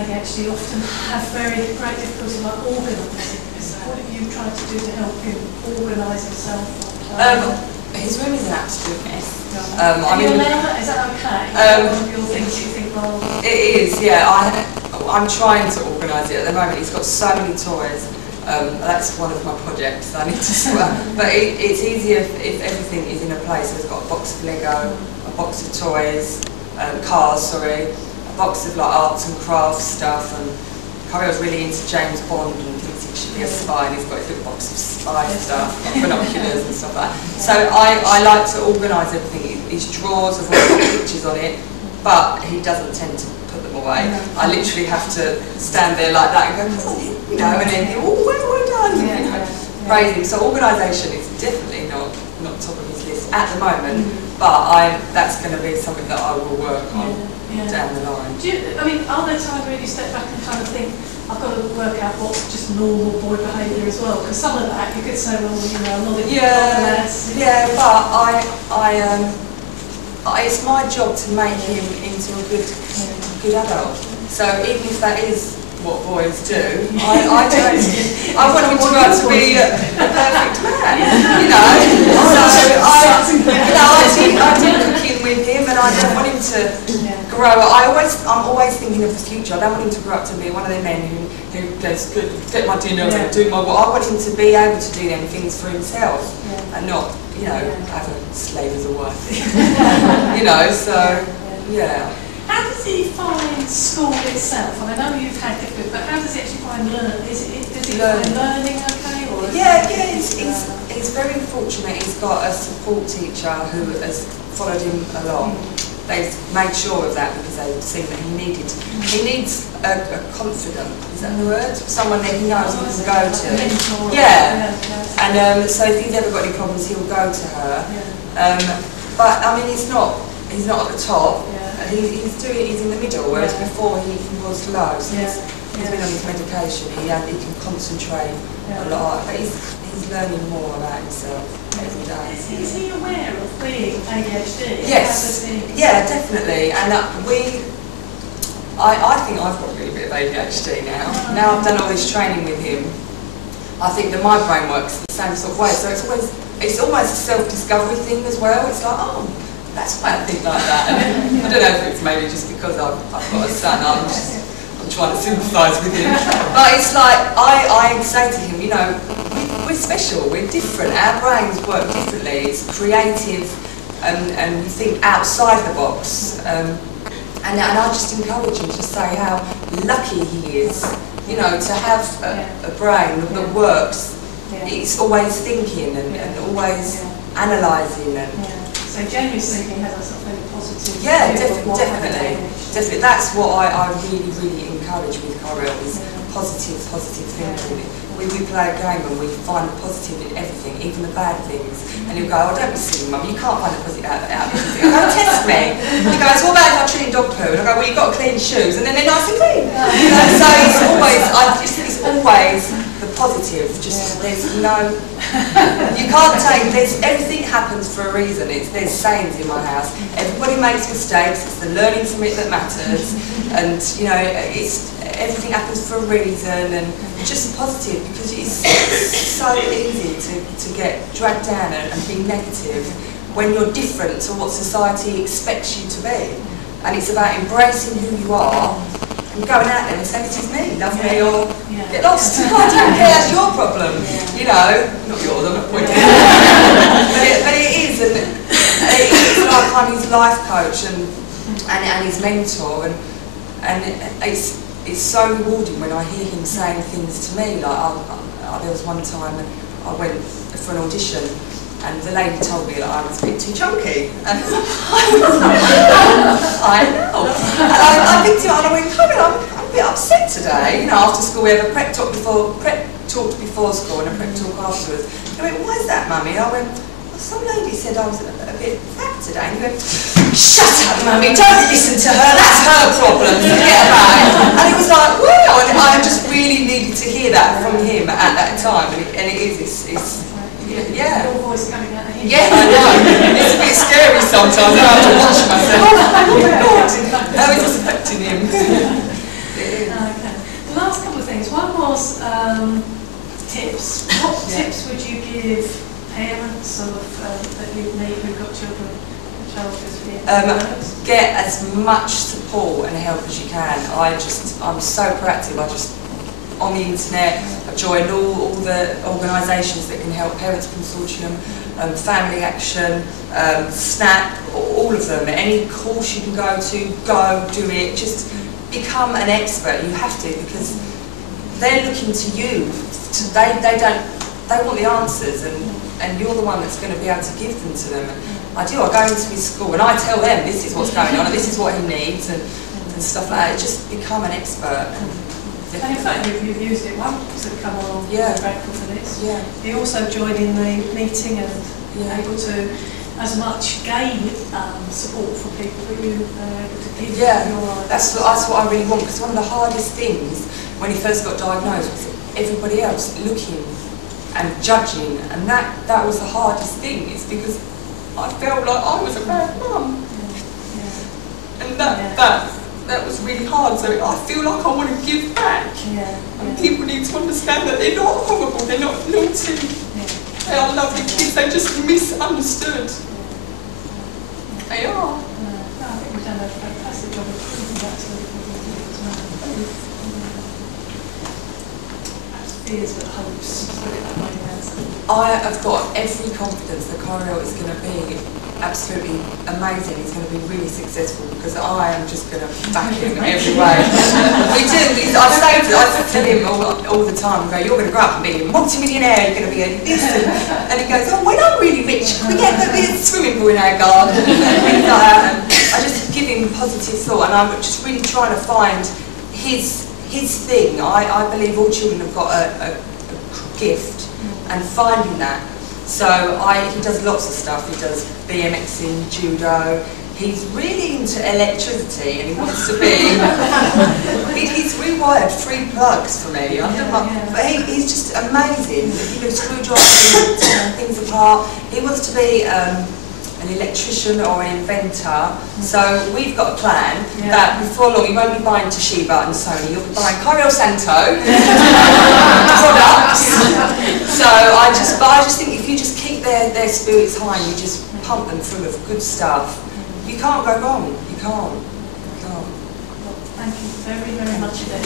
ADHD often have very great difficulty like organising. What have you tried to do to help him organise himself? His room is an absolute mess. Are you allowed that? Is that okay? One of your things you think, well... It is, yeah. I'm trying to organise it at the moment. He's got so many toys. That's one of my projects I need to sort out. But it's easier if everything is in a place. So he's got a box of Lego, a box of toys, cars, sorry, a box of like arts and crafts stuff, and Kyrill's really into James Bond and thinks he should be a spy, and he's got his little box of spy stuff, like binoculars and stuff like that. So I like to organise everything. His drawers have all got pictures on it, but he doesn't tend to put them away. I literally have to stand there like that and go, come on, you know, and then oh, well done, you know, praise him. So organisation is definitely not top of his list at the moment, but that's going to be something that I will work on down the line. I mean, are there times where you step back and kind of think, I've got to work out what's just normal boy behaviour as well? Because some of that you could say, well, you know, I'm not less. Yeah, but it's my job to make him into a good adult. So even if that is what boys do, I want him to grow up to be a perfect man, you know. So I do cooking with him, and I don't want him to grow up. I'm always thinking of the future. I don't want him to grow up to be one of them men who goes, good, get my dinner and do my work. I want him to be able to do them things for himself and not, you know, have a slave as a wife. You know, so yeah. How does he find school itself? I know you've had difficulty, but how does he actually find learning? Does he find learning okay? Or he's very fortunate. He's got a support teacher who has followed him along. They've made sure of that because they've seen that he needs a confidant, is that the word? Someone that he knows he can go to. And so if he's ever got any problems, he'll go to her. But I mean, he's not at the top. He's in the middle, whereas before he was low. So he's been on his medication. He can concentrate a lot, but he's learning more about himself every day. Is he aware of being ADHD? Yes, yeah, definitely. And I think I've got a little bit of ADHD now. Now I've done all this training with him, I think that my brain works the same sort of way. So it's almost a self-discovery thing as well. It's like, oh, that's why I think like that. And I don't know if it's maybe just because I've got a son, I'm trying to sympathise with him. But it's like, I say to him, you know, we're special, we're different, our brains work differently, it's creative, and we think outside the box. And I just encourage him to say how lucky he is, you know, to have a brain that works. It's always thinking and always analysing. So generally speaking, he has a sort of very positive. Yeah, definitely. That's what I really encourage with Kyrill is positive thinking. We play a game and we find the positive in everything, even the bad things. And he'll go, oh, don't be silly, Mum, you can't find the positive out of everything. I go, test me. He goes, what about if I treat dog poo? And I go, well, you've got to clean shoes, and then they're nice and clean. You know, so it's always the positive. Just there's no, you can't take. Everything happens for a reason. There's sayings in my house. Everybody makes mistakes. It's the learning from it that matters, and you know, everything happens for a reason, and just positive, because it's so easy to get dragged down and be negative when you're different to what society expects you to be. And it's about embracing who you are and going out there and saying, this is me, love me or get lost. I don't care, that's your problem. You know, not yours, I'm not pointing but it is, and it's like I'm his life coach and his mentor, and it's so rewarding when I hear him saying things to me. Like there was one time I went for an audition, and the lady told me that I was a bit too chunky. And I know. And I picked him up and I went, I'm a bit upset today. You know, after school we have a prep talk before school and a prep talk afterwards. I went, why is that, Mummy? And I went, well, some lady said I was a bit fat today. And he went, shut up, Mummy, don't listen to her, that's her problem, forget about it. And it was like, wow, and I just really needed to hear that from him at that time. And it's your voice coming out of him. Yeah, I know. It's a bit scary sometimes. I have to watch myself. Oh my God, how is this affecting him? was tips. What tips would you give parents of that you meet who've got children with child dysphagia? Get as much support and help as you can. I'm so proactive. On the internet, I've joined all the organisations that can help, Parents Consortium, Family Action, SNAP, all of them. Any course you can go to, go, do it. Just become an expert. You have to, because they're looking to you. They want the answers, and you're the one that's going to be able to give them to them. I go into his school and I tell them this is what's going on and this is what he needs and stuff like that. Just become an expert. And in fact, you've used it once to come along. Yeah. Grateful for this. Yeah. You also joined in the meeting and able to, as much, gain support from people that you are able to give. Yeah, that's what I really want, because one of the hardest things when he first got diagnosed was everybody else looking and judging, and that was the hardest thing. It's because I felt like I was a bad mum, and that was really hard. So I feel like I want to give back, and people need to understand that they're not horrible, they're not naughty, they are lovely kids. They just misunderstood. They are. I think we've done a fantastic job of proving that to the people as well. Fears but hopes. I have got every confidence that Kyle is going to be absolutely amazing. He's going to be really successful, because I am just going to back him every way. We do. I say to him all the time, I go, you're going to grow up and be a multi-millionaire, you're going to be a this, and he goes, oh, when I'm really rich, can we get a swimming pool in our garden? And things like that. And I just give him positive thought, and I'm just really trying to find his thing. I believe all children have got a gift, and finding that. So he does lots of stuff. He does BMXing, judo. He's really into electricity, and he wants to be. He's rewired 3 plugs for me. But he's just amazing. He knows screwdrivers, taking things apart. He wants to be an electrician or an inventor. So we've got a plan that before long you won't be buying Toshiba and Sony, you'll be buying Tailia Santo products. So I just think if you just keep their spirits high and you just pump them full of good stuff, you can't go wrong. You can't. Well, thank you very, very much for that.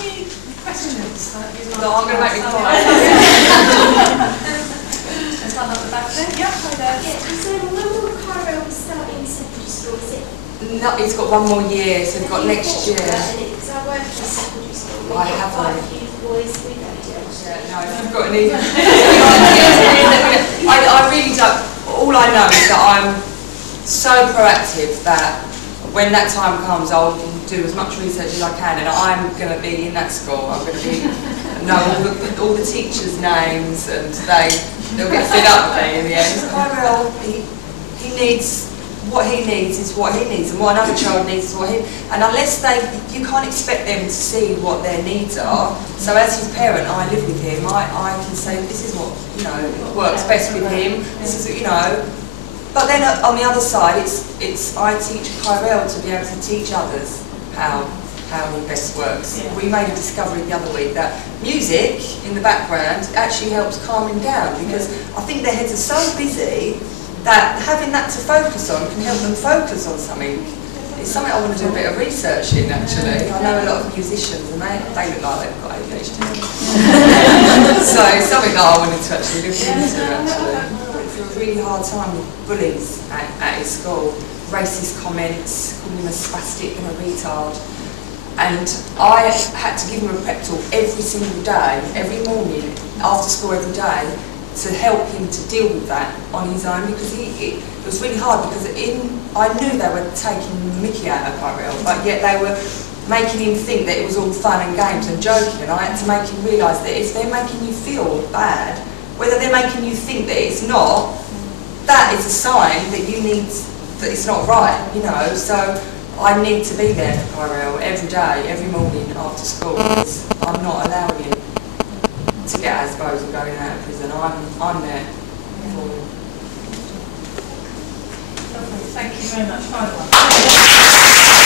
Any questions that you'd like I'm going to make me cry. There's one at the back there. Yeah, hi there. Yeah, so when will Kyle start in secondary school? Is it? No, he's got 1 more year, so he's got next year. Because I work in secondary school. I have quite a few boys with ADHD. No, if you've got any I really don't. All I know is that I'm so proactive that when that time comes, I'll do as much research as I can, and I'm going to be in that school. I'm going to know all the teachers' names, and they'll get fed up with me in the end. Kyle, he needs. What he needs is what he needs, and what another child needs is what he. And unless you can't expect them to see what their needs are. So as his parent, I live with him. I can say this is what works best with him. This is But then on the other side, it's I teach Kyle to be able to teach others how he best works. We made a discovery the other week that music in the background actually helps calm him down, because I think their heads are so busy that having that to focus on can help them focus on something. It's something I want to do a bit of research in, actually. I know a lot of musicians, and they look like they've got ADHD. So it's something that I wanted to actually look into, actually. He went through a really hard time with bullies at his school. Racist comments, calling him a spastic and a retard. And I had to give him a prep talk every single day, every morning, after school every day, to help him to deal with that on his own, because it was really hard, because I knew they were taking the mickey out of Kyle, but yet they were making him think that it was all fun and games and joking, and I had to make him realise that if they're making you feel bad, whether they're making you think that it's not, that is a sign that that it's not right, so I need to be there for Kyle every day, every morning after school, because I'm not allowing him to get out of suppose and going out of prison. I'm there for him. Lovely. Thank you very much. Final one.